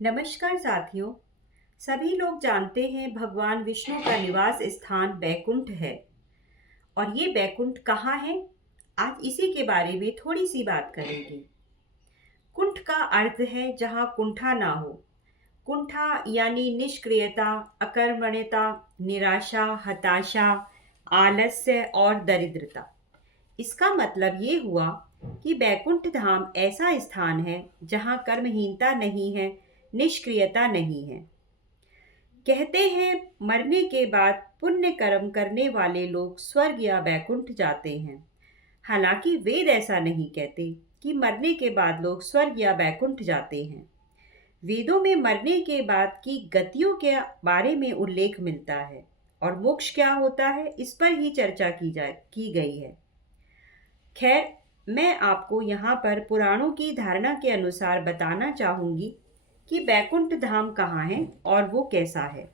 नमस्कार साथियों। सभी लोग जानते हैं भगवान विष्णु का निवास स्थान बैकुंठ है। और ये बैकुंठ कहाँ है? आज इसी के बारे में थोड़ी सी बात करेंगे। कुंठ का अर्थ है जहाँ कुंठा ना हो। कुंठा यानी निष्क्रियता, अकर्मण्यता, निराशा, हताशा, आलस्य और दरिद्रता। इसका मतलब ये हुआ कि बैकुंठ धाम ऐसा स्थान है जहाँ कर्महीनता नहीं है, निष्क्रियता नहीं है। कहते हैं मरने के बाद पुण्य कर्म करने वाले लोग स्वर्ग या बैकुंठ जाते हैं। हालांकि वेद ऐसा नहीं कहते कि मरने के बाद लोग स्वर्ग या बैकुंठ जाते हैं। वेदों में मरने के बाद की गतियों के बारे में उल्लेख मिलता है और मोक्ष क्या होता है इस पर ही चर्चा की गई है। खैर, मैं आपको यहाँ पर पुराणों की धारणा के अनुसार बताना चाहूंगी कि बैकुंठ धाम कहाँ है और वो कैसा है।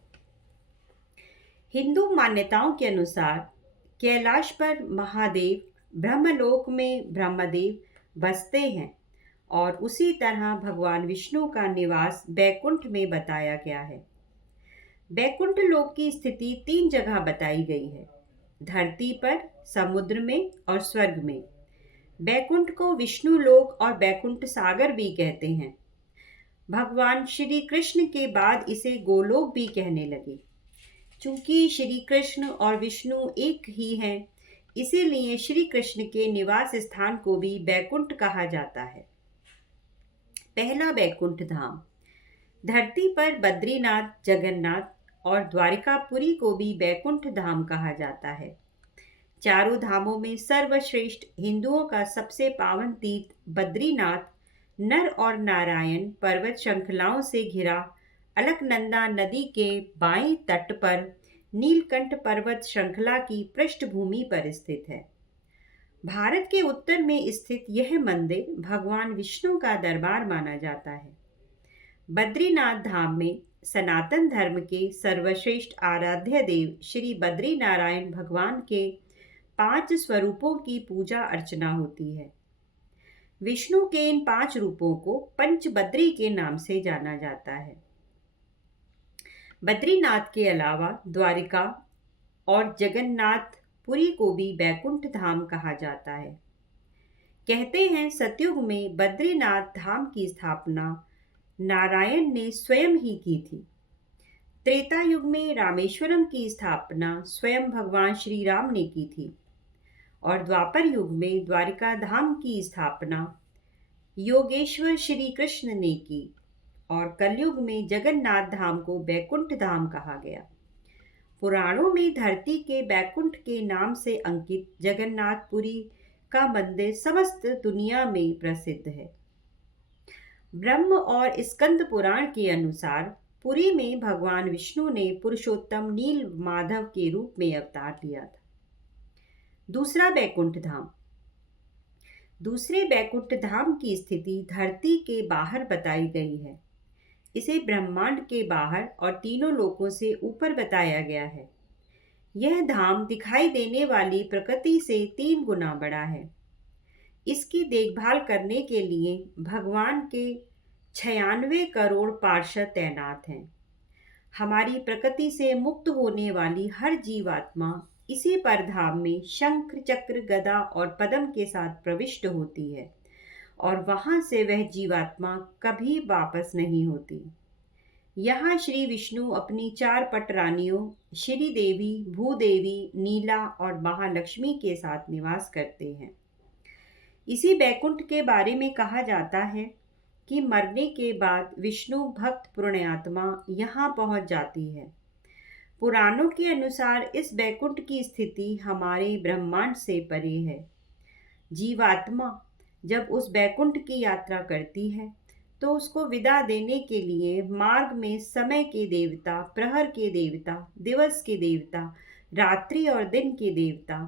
हिंदू मान्यताओं के अनुसार कैलाश पर महादेव, ब्रह्मलोक में ब्रह्मदेव बसते हैं और उसी तरह भगवान विष्णु का निवास बैकुंठ में बताया गया है। बैकुंठ लोक की स्थिति तीन जगह बताई गई है: धरती पर, समुद्र में और स्वर्ग में। बैकुंठ को विष्णु लोक और बैकुंठ सागर भी कहते हैं। भगवान श्री कृष्ण के बाद इसे गोलोक भी कहने लगे। चूंकि श्री कृष्ण और विष्णु एक ही हैं, इसीलिए श्री कृष्ण के निवास स्थान को भी बैकुंठ कहा जाता है। पहला बैकुंठ धाम। धरती पर बद्रीनाथ, जगन्नाथ और द्वारिकापुरी को भी बैकुंठ धाम कहा जाता है। चारों धामों में सर्वश्रेष्ठ, हिंदुओं का सबसे पावन तीर्थ बद्रीनाथ नर और नारायण पर्वत श्रृंखलाओं से घिरा अलकनंदा नदी के बाएं तट पर नीलकंठ पर्वत श्रृंखला की पृष्ठभूमि पर स्थित है। भारत के उत्तर में स्थित यह मंदिर भगवान विष्णु का दरबार माना जाता है। बद्रीनाथ धाम में सनातन धर्म के सर्वश्रेष्ठ आराध्य देव श्री बद्री नारायण भगवान के 5 स्वरूपों की पूजा अर्चना होती है। विष्णु के इन 5 रूपों को पंचबद्री के नाम से जाना जाता है। बद्रीनाथ के अलावा द्वारिका और जगन्नाथपुरी को भी बैकुंठ धाम कहा जाता है। कहते हैं सतयुग में बद्रीनाथ धाम की स्थापना नारायण ने स्वयं ही की थी। त्रेता युग में रामेश्वरम की स्थापना स्वयं भगवान श्री राम ने की थी और द्वापर युग में द्वारिका धाम की स्थापना योगेश्वर श्री कृष्ण ने की और कलयुग में जगन्नाथ धाम को बैकुंठ धाम कहा गया। पुराणों में धरती के बैकुंठ के नाम से अंकित जगन्नाथपुरी का मंदिर समस्त दुनिया में प्रसिद्ध है। ब्रह्म और स्कंद पुराण के अनुसार पुरी में भगवान विष्णु ने पुरुषोत्तम नील माधव के रूप में अवतार लिया था। दूसरा बैकुंठ धाम। दूसरे बैकुंठ धाम की स्थिति धरती के बाहर बताई गई है। इसे ब्रह्मांड के बाहर और तीनों लोकों से ऊपर बताया गया है। यह धाम दिखाई देने वाली प्रकृति से 3 गुना बड़ा है। इसकी देखभाल करने के लिए भगवान के 96 करोड़ पार्षद तैनात हैं। हमारी प्रकृति से मुक्त होने वाली हर जीवात्मा इसी परधाम में शंख, चक्र, गदा और पद्म के साथ प्रविष्ट होती है और वहां से वह जीवात्मा कभी वापस नहीं होती। यहाँ श्री विष्णु अपनी 4 पट रानियों श्री देवी, भूदेवी, नीला और महालक्ष्मी के साथ निवास करते हैं। इसी बैकुंठ के बारे में कहा जाता है कि मरने के बाद विष्णु भक्त पुण्यात्मा यहाँ पहुँच जाती है। पुराणों के अनुसार इस बैकुंठ की स्थिति हमारे ब्रह्मांड से परे है। जीवात्मा जब उस बैकुंठ की यात्रा करती है तो उसको विदा देने के लिए मार्ग में समय के देवता, प्रहर के देवता, दिवस के देवता, रात्रि और दिन के देवता,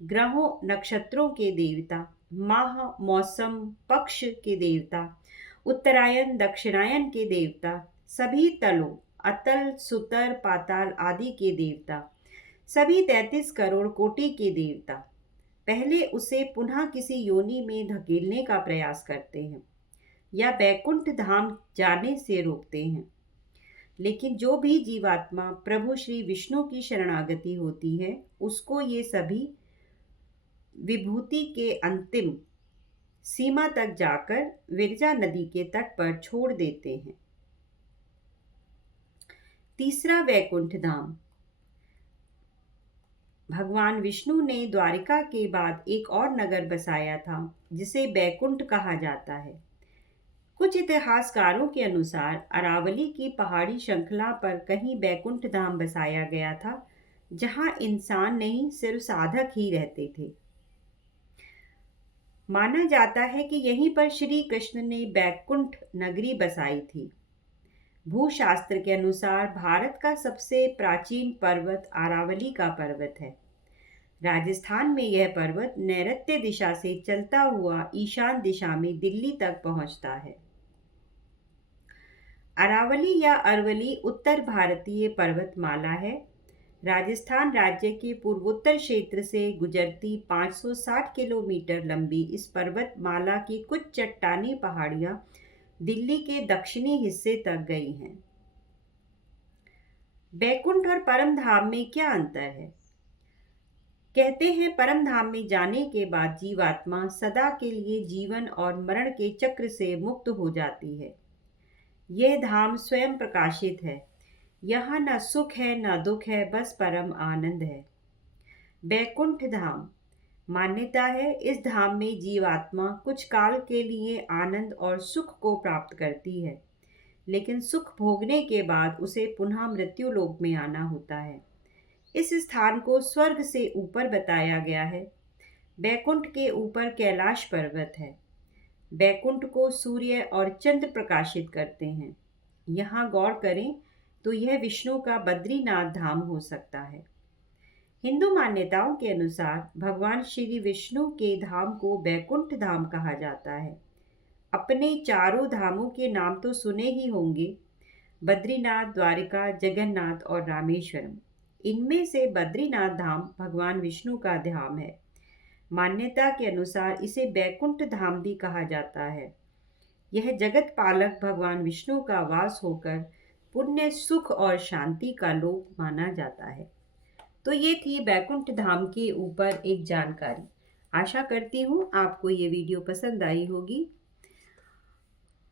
ग्रहों नक्षत्रों के देवता, माह, मौसम, पक्ष के देवता, उत्तरायण दक्षिणायन के देवता, सभी तलों, अतल, सुतर, पाताल आदि के देवता, सभी 33 करोड़ कोटि के देवता पहले उसे पुनः किसी योनि में धकेलने का प्रयास करते हैं। या बैकुंठ धाम जाने से रोकते हैं। लेकिन जो भी जीवात्मा प्रभु श्री विष्णु की शरणागति होती है, उसको ये सभी विभूति के अंतिम सीमा तक जाकर विरजा नदी के तट पर छोड़ देते हैं। तीसरा वैकुंठ धाम। भगवान विष्णु ने द्वारिका के बाद एक और नगर बसाया था जिसे बैकुंठ कहा जाता है। कुछ इतिहासकारों के अनुसार अरावली की पहाड़ी श्रृंखला पर कहीं बैकुंठ धाम बसाया गया था, जहां इंसान नहीं सिर्फ साधक ही रहते थे। माना जाता है कि यहीं पर श्री कृष्ण ने बैकुंठ नगरी बसाई थी। भूशास्त्र के अनुसार भारत का सबसे प्राचीन पर्वत अरावली का पर्वत है। राजस्थान में यह पर्वत नैऋत्य दिशा से चलता हुआ ईशान दिशा में दिल्ली तक पहुंचता है। अरावली या अरवली उत्तर भारतीय पर्वतमाला है। राजस्थान राज्य के पूर्वोत्तर क्षेत्र से गुजरती 560 किलोमीटर लंबी इस पर्वतमाला की कुछ चट्टानी पहाड़ियां दिल्ली के दक्षिणी हिस्से तक गई हैं। बैकुंठ और परम धाम में क्या अंतर है? कहते हैं परम धाम में जाने के बाद जीवात्मा सदा के लिए जीवन और मरण के चक्र से मुक्त हो जाती है। यह धाम स्वयं प्रकाशित है। यहाँ न सुख है न दुख है, बस परम आनंद है। बैकुंठ धाम। मान्यता है इस धाम में जीवात्मा कुछ काल के लिए आनंद और सुख को प्राप्त करती है, लेकिन सुख भोगने के बाद उसे पुनः मृत्यु लोक में आना होता है। इस स्थान को स्वर्ग से ऊपर बताया गया है। बैकुंठ के ऊपर कैलाश पर्वत है। बैकुंठ को सूर्य और चंद्र प्रकाशित करते हैं। यहाँ गौर करें तो यह विष्णु का बद्रीनाथ धाम हो सकता है। हिंदू मान्यताओं के अनुसार भगवान श्री विष्णु के धाम को बैकुंठ धाम कहा जाता है। अपने चारों धामों के नाम तो सुने ही होंगे, बद्रीनाथ, द्वारिका, जगन्नाथ और रामेश्वरम। इनमें से बद्रीनाथ धाम भगवान विष्णु का धाम है। मान्यता के अनुसार इसे बैकुंठ धाम भी कहा जाता है। यह जगत पालक भगवान विष्णु का वास होकर पुण्य, सुख और शांति का लोक माना जाता है। तो ये थी बैकुंठ धाम के ऊपर एक जानकारी। आशा करती हूँ आपको ये वीडियो पसंद आई होगी।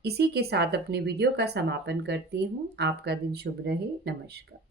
इसी के साथ अपने वीडियो का समापन करती हूँ। आपका दिन शुभ रहे। नमस्कार।